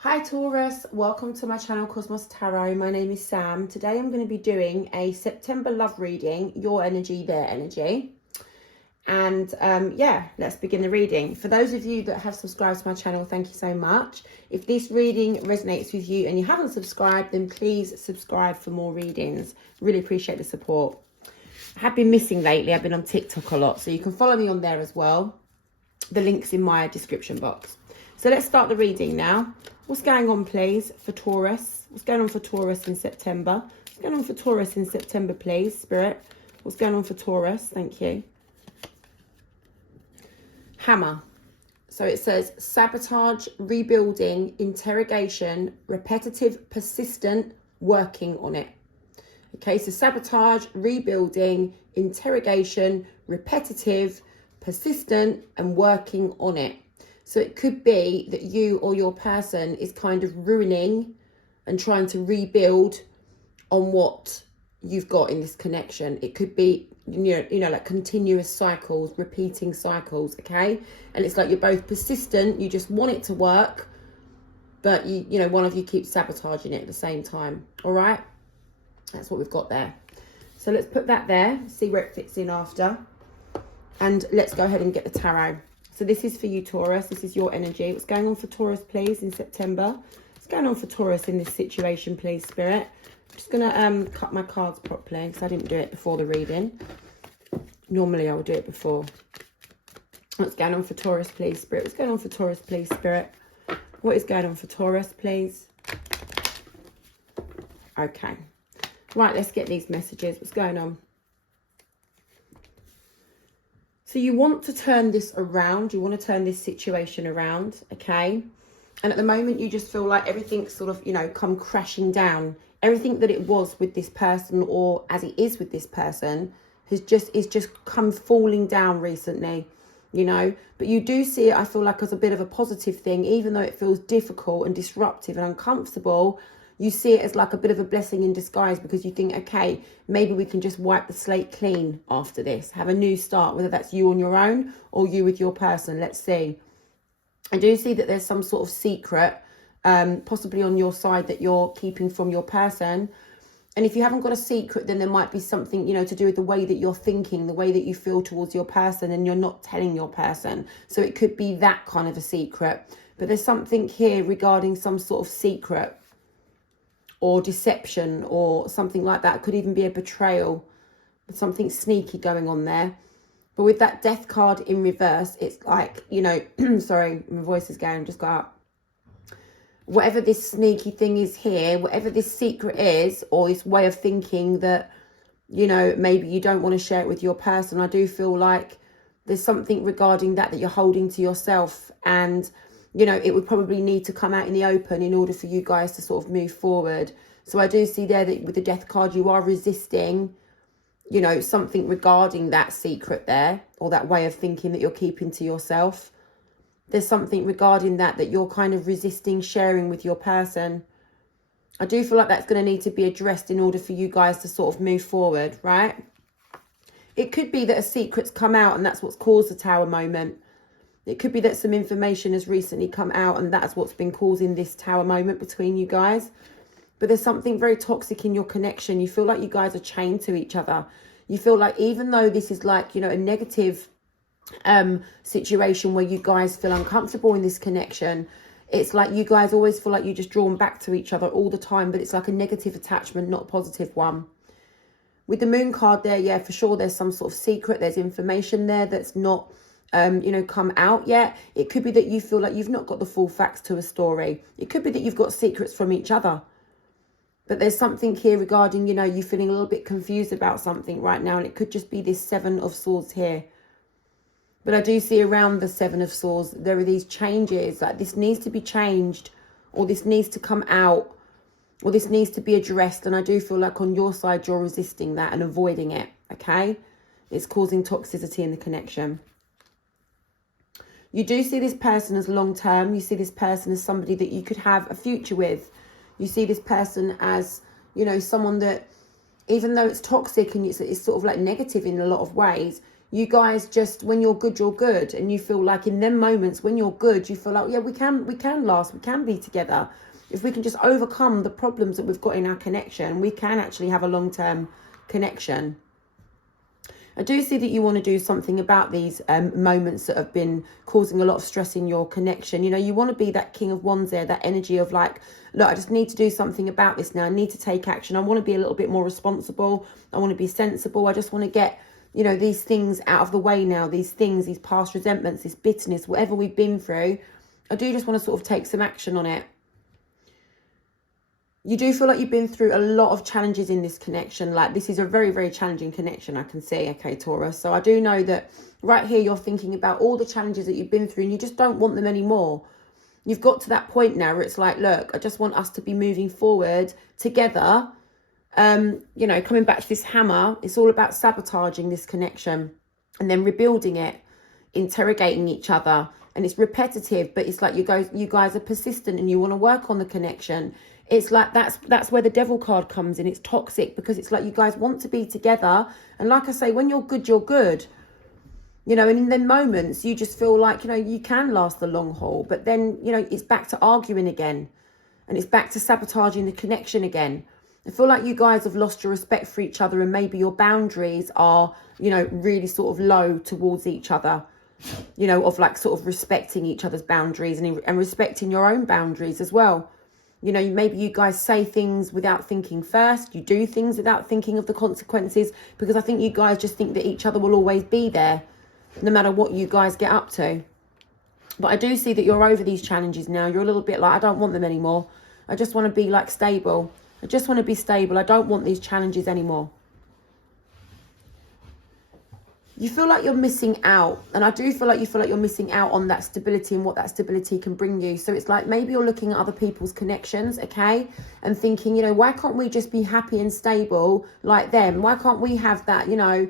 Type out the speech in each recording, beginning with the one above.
Hi Taurus, welcome to my channel Cosmos Tarot. My name is Sam. Today I'm going to be doing a September love reading, your energy, their energy. And yeah, let's begin the reading. For those of you that have subscribed to my channel, thank you so much. If this reading resonates with you and you haven't subscribed, then please subscribe for more readings. Really appreciate the support. I have been missing lately. I've been on TikTok a lot, so you can follow me on there as well. The link's in my description box. So let's start the reading now. What's going on, please, for Taurus? What's going on for Taurus in September? What's going on for Taurus in September, please, Spirit? What's going on for Taurus? Thank you. Hammer. So it says sabotage, rebuilding, interrogation, repetitive, persistent, working on it. Okay, so sabotage, rebuilding, interrogation, repetitive, persistent, and working on it. So it could be that you or your person is kind of ruining and trying to rebuild on what you've got in this connection. It could be, you know, like continuous cycles, repeating cycles, okay? And it's like you're both persistent, you just want it to work, but you know, one of you keeps sabotaging it at the same time, all right? That's what we've got there. So let's put that there, see where it fits in after. And let's go ahead and get the tarot. So this is for you, Taurus. This is your energy. What's going on for Taurus, please, in September? What's going on for Taurus in this situation, please, Spirit? I'm just going to cut my cards properly because I didn't do it before the reading. Normally, I would do it before. What's going on for Taurus, please, Spirit? What's going on for Taurus, please, Spirit? What is going on for Taurus, please? Okay. Right, let's get these messages. What's going on? So you want to turn this around. You want to turn this situation around, okay? And at the moment, you just feel like everything's sort of, you know, come crashing down. Everything that it was with this person, or as it is with this person, is just come falling down recently, you know? But you do see it, I feel like, as a bit of a positive thing, even though it feels difficult and disruptive and uncomfortable. You see it as like a bit of a blessing in disguise, because you think, okay, maybe we can just wipe the slate clean after this, have a new start, whether that's you on your own or you with your person. Let's see. I do see that there's some sort of secret, possibly on your side, that you're keeping from your person. And if you haven't got a secret, then there might be something, you know, to do with the way that you're thinking, the way that you feel towards your person, and you're not telling your person. So it could be that kind of a secret. But there's something here regarding some sort of secret or deception or something like that. It could even be a betrayal, something sneaky going on there. But with that death card in reverse, it's like, you know, sorry, my voice is going, just got up. Whatever this sneaky thing is here, whatever this secret is, or this way of thinking that, you know, maybe you don't want to share it with your person, I do feel like there's something regarding that you're holding to yourself. And you know, it would probably need to come out in the open in order for you guys to sort of move forward. So I do see there that with the death card, you are resisting, you know, something regarding that secret there, or that way of thinking that you're keeping to yourself. There's something regarding that you're kind of resisting sharing with your person. I do feel like that's going to need to be addressed in order for you guys to sort of move forward, right? It could be that a secret's come out and that's what's caused the tower moment. It could be that some information has recently come out and that's what's been causing this tower moment between you guys. But there's something very toxic in your connection. You feel like you guys are chained to each other. You feel like, even though this is like, you know, a negative situation where you guys feel uncomfortable in this connection, it's like you guys always feel like you're just drawn back to each other all the time. But it's like a negative attachment, not a positive one. With the moon card there, yeah, for sure, there's some sort of secret. There's information there that's not you know, come out yet. It could be that you feel like you've not got the full facts to a story. It could be that you've got secrets from each other. But there's something here regarding, you know, you feeling a little bit confused about something right now. And it could just be this Seven of Swords here. But I do see around the Seven of Swords, there are these changes. Like this needs to be changed, or this needs to come out, or this needs to be addressed. And I do feel like on your side, you're resisting that and avoiding it, okay? It's causing toxicity in the connection. You do see this person as long-term. You see this person as somebody that you could have a future with. You see this person as, you know, someone that, even though it's toxic and it's sort of like negative in a lot of ways, You guys just, when you're good, you're good. And you feel like in them moments when you're good, you feel like, yeah, we can last, we can be together. If we can just overcome the problems that we've got in our connection, we can actually have a long-term connection. I do see that you want to do something about these moments that have been causing a lot of stress in your connection. You know, you want to be that King of Wands there, that energy of like, look, I just need to do something about this now. I need to take action. I want to be a little bit more responsible. I want to be sensible. I just want to get, you know, these things out of the way now. These things, these past resentments, this bitterness, whatever we've been through. I do just want to sort of take some action on it. You do feel like you've been through a lot of challenges in this connection. Like this is a very, very challenging connection, I can see. Okay, Taurus. So I do know that right here you're thinking about all the challenges that you've been through and you just don't want them anymore. You've got to that point now where it's like, look, I just want us to be moving forward together. You know, coming back to this hammer, it's all about sabotaging this connection and then rebuilding it, interrogating each other. And it's repetitive, but it's like you guys are persistent and you want to work on the connection. It's like that's where the devil card comes in. It's toxic because it's like you guys want to be together. And like I say, when you're good, you're good. You know, and in them moments, you just feel like, you know, you can last the long haul. But then, you know, it's back to arguing again. And it's back to sabotaging the connection again. I feel like you guys have lost your respect for each other and maybe your boundaries are, you know, really sort of low towards each other. You know, of like sort of respecting each other's boundaries and respecting your own boundaries as well. You know, maybe you guys say things without thinking first. You do things without thinking of the consequences because I think you guys just think that each other will always be there no matter what you guys get up to. But I do see that you're over these challenges now. You're a little bit like, I don't want them anymore. I just want to be like stable. I just want to be stable. I don't want these challenges anymore. You feel like you're missing out. And I do feel like you're missing out on that stability and what that stability can bring you. So it's like maybe you're looking at other people's connections, okay? And thinking, you know, why can't we just be happy and stable like them? Why can't we have that, you know,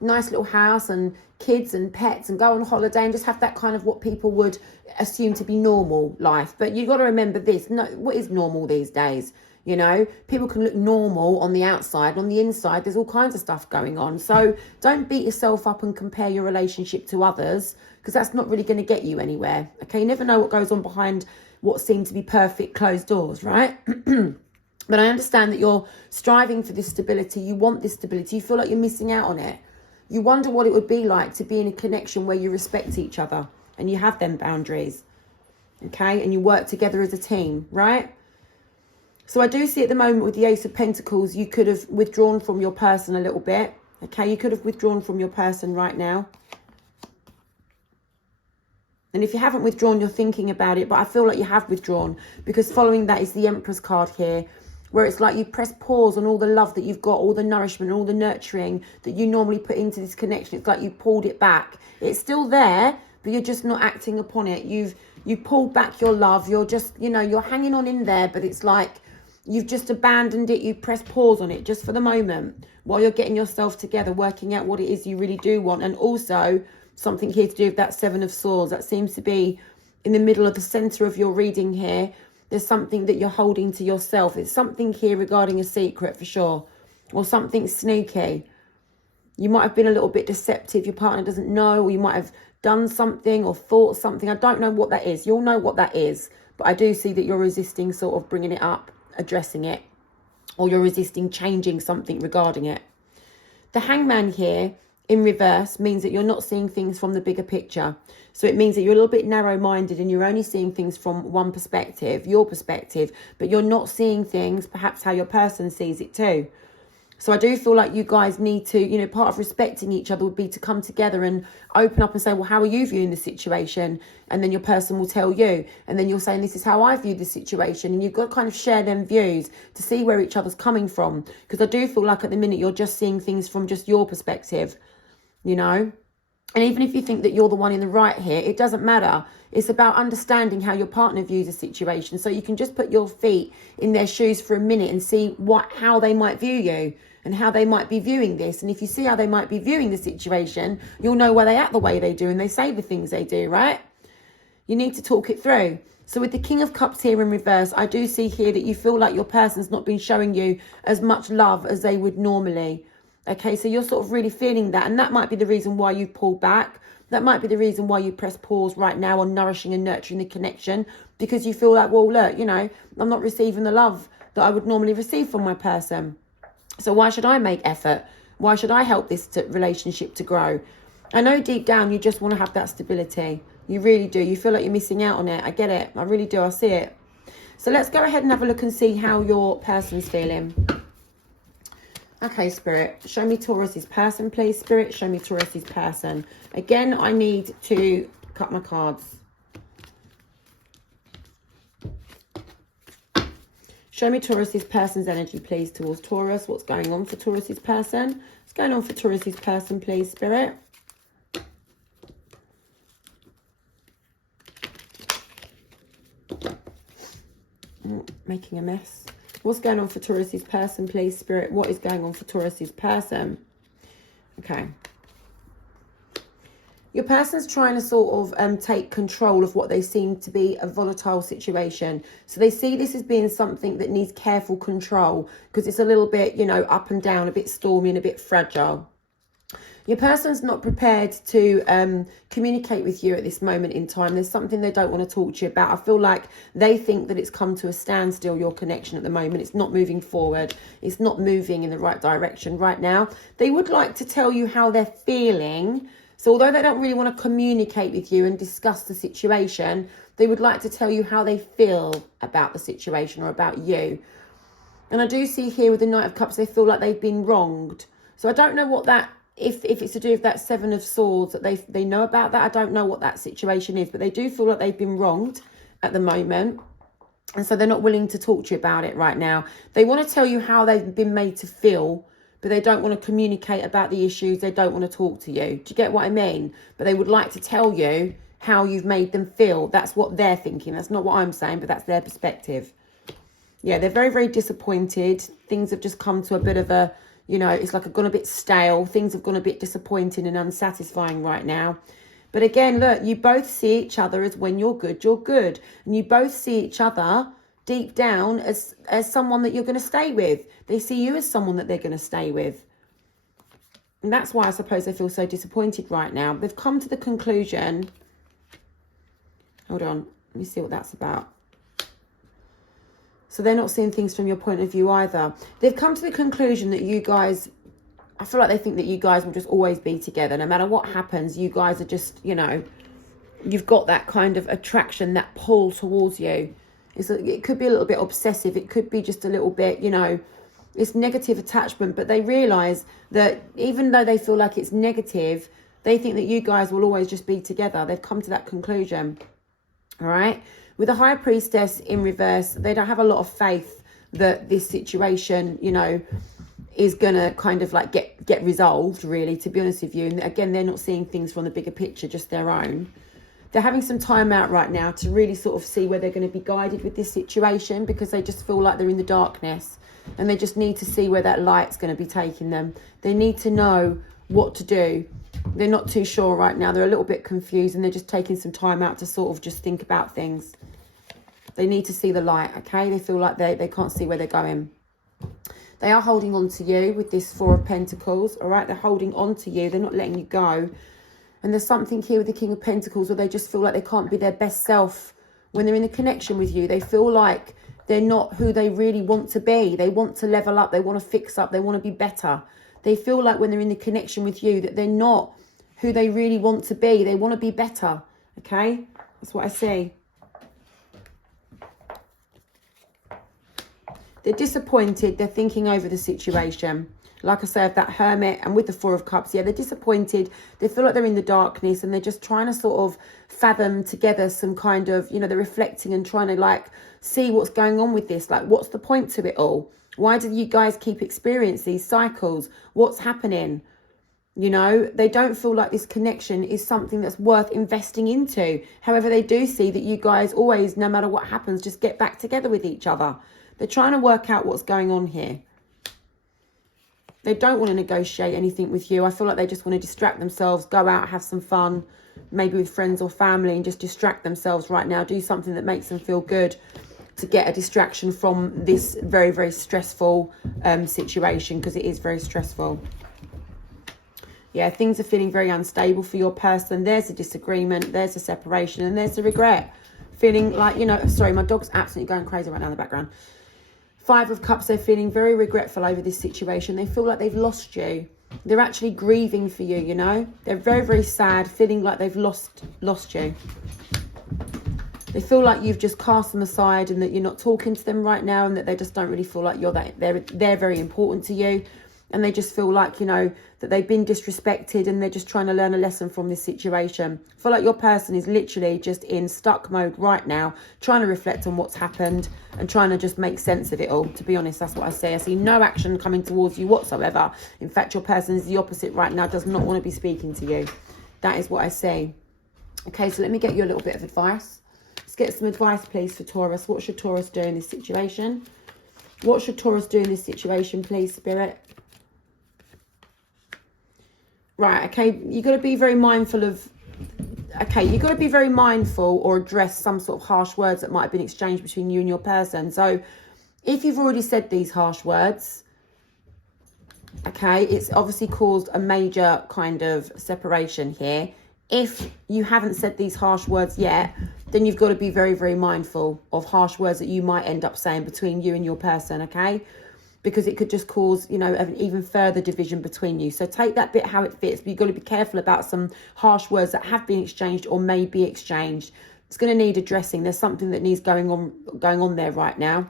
nice little house and kids and pets and go on holiday and just have that kind of what people would assume to be normal life? But you've got to remember this. No, what is normal these days? You know, people can look normal on the outside. On the inside, there's all kinds of stuff going on. So don't beat yourself up and compare your relationship to others because that's not really going to get you anywhere. Okay, you never know what goes on behind what seem to be perfect closed doors, right? But I understand that you're striving for this stability. You want this stability. You feel like you're missing out on it. You wonder what it would be like to be in a connection where you respect each other and you have them boundaries. Okay, and you work together as a team, right? So I do see at the moment with the Ace of Pentacles, you could have withdrawn from your person a little bit. Okay, you could have withdrawn from your person right now. And if you haven't withdrawn, you're thinking about it. But I feel like you have withdrawn because following that is the Empress card here, where it's like you press pause on all the love that you've got, all the nourishment, all the nurturing that you normally put into this connection. It's like you pulled it back. It's still there, but you're just not acting upon it. You pulled back your love. You're just, you know, you're hanging on in there, but it's like you've just abandoned it. You press pause on it just for the moment while you're getting yourself together, working out what it is you really do want. And also something here to do with that Seven of Swords. That seems to be in the middle of the center of your reading here. There's something that you're holding to yourself. It's something here regarding a secret for sure, or something sneaky. You might have been a little bit deceptive. Your partner doesn't know, or you might have done something or thought something. I don't know what that is. You'll know what that is. But I do see that you're resisting sort of bringing it up, addressing it, or you're resisting changing something regarding it. The Hangman here in reverse means that you're not seeing things from the bigger picture. So it means that you're a little bit narrow-minded and you're only seeing things from one perspective, your perspective, but you're not seeing things perhaps how your person sees it too. So I do feel like you guys need to, you know, part of respecting each other would be to come together and open up and say, well, how are you viewing the situation? And then your person will tell you. And then you're saying, this is how I view the situation. And you've got to kind of share them views to see where each other's coming from. Because I do feel like at the minute you're just seeing things from just your perspective, you know. And even if you think that you're the one in the right here, it doesn't matter. It's about understanding how your partner views a situation. So you can just put your feet in their shoes for a minute and see how they might view you and how they might be viewing this. And if you see how they might be viewing the situation, you'll know why they act the way they do and they say the things they do, right? You need to talk it through. So with the King of Cups here in reverse, I do see here that you feel like your person's not been showing you as much love as they would normally. Okay, so you're sort of really feeling that. And that might be the reason why you've pulled back. That might be the reason why you press pause right now on nourishing and nurturing the connection. Because you feel like, well, look, you know, I'm not receiving the love that I would normally receive from my person. So why should I make effort? Why should I help this relationship to grow? I know deep down you just want to have that stability. You really do. You feel like you're missing out on it. I get it. I really do. I see it. So let's go ahead and have a look and see how your person's feeling. Okay, Spirit, show me Taurus's person, please. Spirit, show me Taurus's person. Again, I need to cut my cards. Show me Taurus's person's energy, please, towards Taurus. What's going on for Taurus's person? What's going on for Taurus's person, please, Spirit? Making a mess. What's going on for Taurus's person, please, Spirit? What is going on for Taurus's person? Okay. Your person's trying to sort of take control of what they seem to be a volatile situation. So they see this as being something that needs careful control because it's a little bit, you know, up and down, a bit stormy and a bit fragile. Your person's not prepared to communicate with you at this moment in time. There's something they don't want to talk to you about. I feel like they think that it's come to a standstill, your connection at the moment. It's not moving forward. It's not moving in the right direction right now. They would like to tell you how they're feeling. So although they don't really want to communicate with you and discuss the situation, they would like to tell you how they feel about the situation or about you. And I do see here with the Knight of Cups, they feel like they've been wronged. So I don't know what that... If it's to do with that Seven of Swords, that they know about that. I don't know what that situation is, but they do feel like they've been wronged at the moment. And so they're not willing to talk to you about it right now. They want to tell you how they've been made to feel, but they don't want to communicate about the issues. They don't want to talk to you. Do you get what I mean? But they would like to tell you how you've made them feel. That's what they're thinking. That's not what I'm saying, but that's their perspective. Yeah, they're very, very disappointed. Things have just come to a bit of a... You know, it's like I've gone a bit stale. Things have gone a bit disappointing and unsatisfying right now. But again, look, you both see each other as when you're good, you're good. And you both see each other deep down as someone that you're going to stay with. They see you as someone that they're going to stay with. And that's why I suppose they feel so disappointed right now. They've come to the conclusion. Hold on. Let me see what that's about. So they're not seeing things from your point of view either. They've come to the conclusion that you guys, I feel like they think that you guys will just always be together. No matter what happens, you guys are just, you know, you've got that kind of attraction, that pull towards you. It could be a little bit obsessive. It could be just a little bit, you know, it's negative attachment. But they realise that even though they feel like it's negative, they think that you guys will always just be together. They've come to that conclusion. All right. With the High Priestess in reverse, they don't have a lot of faith that this situation, you know, is going to kind of like get resolved, really, to be honest with you. And again, they're not seeing things from the bigger picture, just their own. They're having some time out right now to really sort of see where they're going to be guided with this situation, because they just feel like they're in the darkness and they just need to see where that light's going to be taking them. They need to know what to do. They're not too sure right now. They're a little bit confused and they're just taking some time out to sort of just think about things. They need to see the light, okay? They feel like they can't see where they're going. They are holding on to you with this Four of Pentacles, all right? They're holding on to you. They're not letting you go. And there's something here with the King of Pentacles where they just feel like they can't be their best self when they're in a connection with you. They feel like they're not who they really want to be. They want to level up. They want to fix up. They want to be better. They feel like when they're in the connection with you that they're not who they really want to be. They want to be better, okay? That's what I see. They're disappointed. They're thinking over the situation. Like I say, of that Hermit and with the Four of Cups, yeah, they're disappointed. They feel like they're in the darkness and they're just trying to sort of fathom together some kind of, you know, they're reflecting and trying to like see what's going on with this. Like, what's the point to it all? Why do you guys keep experiencing these cycles? What's happening? You know, they don't feel like this connection is something that's worth investing into. However, they do see that you guys always, no matter what happens, just get back together with each other. They're trying to work out what's going on here. They don't want to negotiate anything with you. I feel like they just want to distract themselves, go out, have some fun, maybe with friends or family, and just distract themselves right now. Do something that makes them feel good to get a distraction from this very, very stressful situation, because it is very stressful. Yeah, things are feeling very unstable for your person. There's a disagreement, there's a separation, and there's a regret. Feeling like, you know, sorry, my dog's absolutely going crazy right now in the background. 5 of Cups, they're feeling very regretful over this situation. They feel like they've lost you. They're actually grieving for you, you know. They're very, very sad, feeling like they've lost you. They feel like you've just cast them aside and that you're not talking to them right now, and that they just don't really feel like they're very important to you. And they just feel like, you know, that they've been disrespected, and they're just trying to learn a lesson from this situation. I feel like your person is literally just in stuck mode right now, trying to reflect on what's happened and trying to just make sense of it all. To be honest, that's what I see. I see no action coming towards you whatsoever. In fact, your person is the opposite right now, does not want to be speaking to you. That is what I see. Okay, so let me get you a little bit of advice. Let's get some advice, please, for Taurus. What should Taurus do in this situation? What should Taurus do in this situation, please, Spirit? Right, okay, you've got to be very mindful of... Okay, you've got to be very mindful or address some sort of harsh words that might have been exchanged between you and your person. So, if you've already said these harsh words, okay, it's obviously caused a major kind of separation here. If you haven't said these harsh words yet, then you've got to be very, very mindful of harsh words that you might end up saying between you and your person, okay? Because it could just cause, you know, an even further division between you. So take that bit how it fits, but you've got to be careful about some harsh words that have been exchanged or may be exchanged. It's going to need addressing. There's something that needs going on there right now.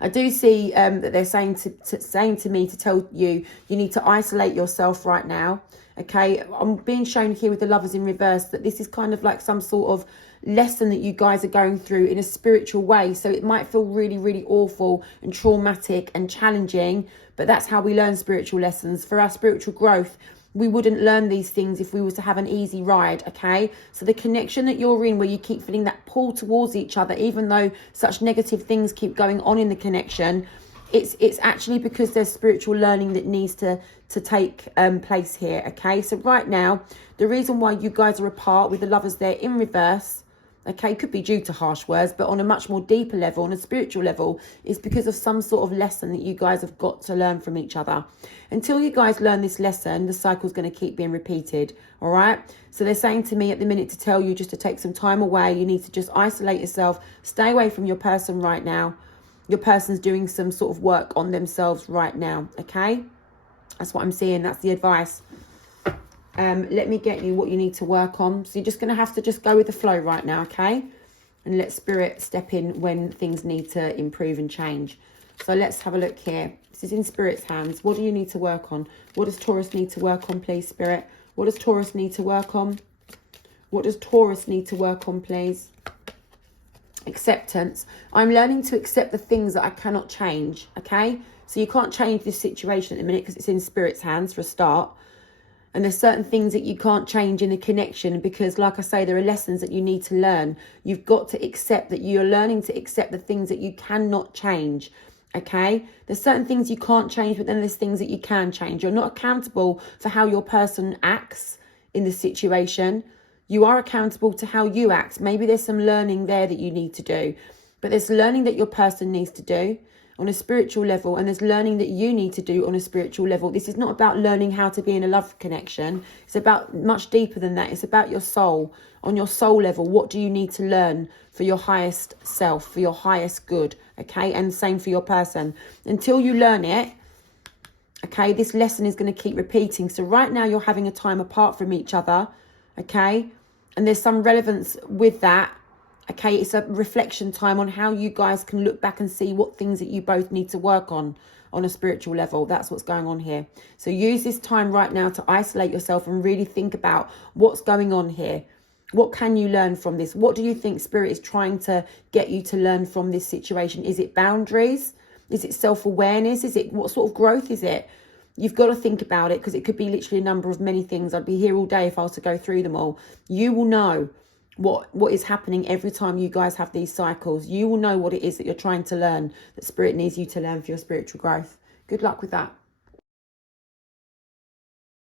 I do see that they're saying to me to tell you, you need to isolate yourself right now. Okay, I'm being shown here with the Lovers in reverse that this is kind of like some sort of lesson that you guys are going through in a spiritual way. So it might feel really, really awful and traumatic and challenging, but that's how we learn spiritual lessons. For our spiritual growth, we wouldn't learn these things if we were to have an easy ride, okay? So the connection that you're in, where you keep feeling that pull towards each other, even though such negative things keep going on in the connection, it's actually because there's spiritual learning that needs to take place here, okay? So right now, the reason why you guys are apart with the Lovers there in reverse, okay, could be due to harsh words, but on a much more deeper level, on a spiritual level, is because of some sort of lesson that you guys have got to learn from each other. Until you guys learn this lesson, the cycle's going to keep being repeated, all right? So they're saying to me at the minute to tell you just to take some time away. You need to just isolate yourself, stay away from your person right now. Your person's doing some sort of work on themselves right now, okay? That's what I'm seeing. That's the advice. Let me get you what you need to work on. So you're just going to have to just go with the flow right now, okay? And let Spirit step in when things need to improve and change. So let's have a look here. This is in Spirit's hands. What do you need to work on? What does Taurus need to work on, please, Spirit? What does Taurus need to work on? What does Taurus need to work on, please? Acceptance. I'm learning to accept the things that I cannot change, okay? So you can't change this situation at the minute because it's in Spirit's hands for a start. And there's certain things that you can't change in a connection because, like I say, there are lessons that you need to learn. You've got to accept that you're learning to accept the things that you cannot change, okay? There's certain things you can't change, but then there's things that you can change. You're not accountable for how your person acts in the situation. You are accountable to how you act. Maybe there's some learning there that you need to do, but there's learning that your person needs to do on a spiritual level, and there's learning that you need to do on a spiritual level. This is not about learning how to be in a love connection. It's about much deeper than that. It's about your soul. On your soul level, what do you need to learn for your highest self, for your highest good, okay? And same for your person. Until you learn it, okay, this lesson is going to keep repeating. So right now you're having a time apart from each other, okay? And there's some relevance with that. Okay, it's a reflection time on how you guys can look back and see what things that you both need to work on a spiritual level. That's what's going on here. So use this time right now to isolate yourself and really think about what's going on here. What can you learn from this? What do you think Spirit is trying to get you to learn from this situation? Is it boundaries? Is it self-awareness? Is it, what sort of growth is it? You've got to think about it because it could be literally a number of many things. I'd be here all day if I was to go through them all. You will know what is happening every time you guys have these cycles. You will know what it is that you're trying to learn, that Spirit needs you to learn for your spiritual growth. Good luck with that.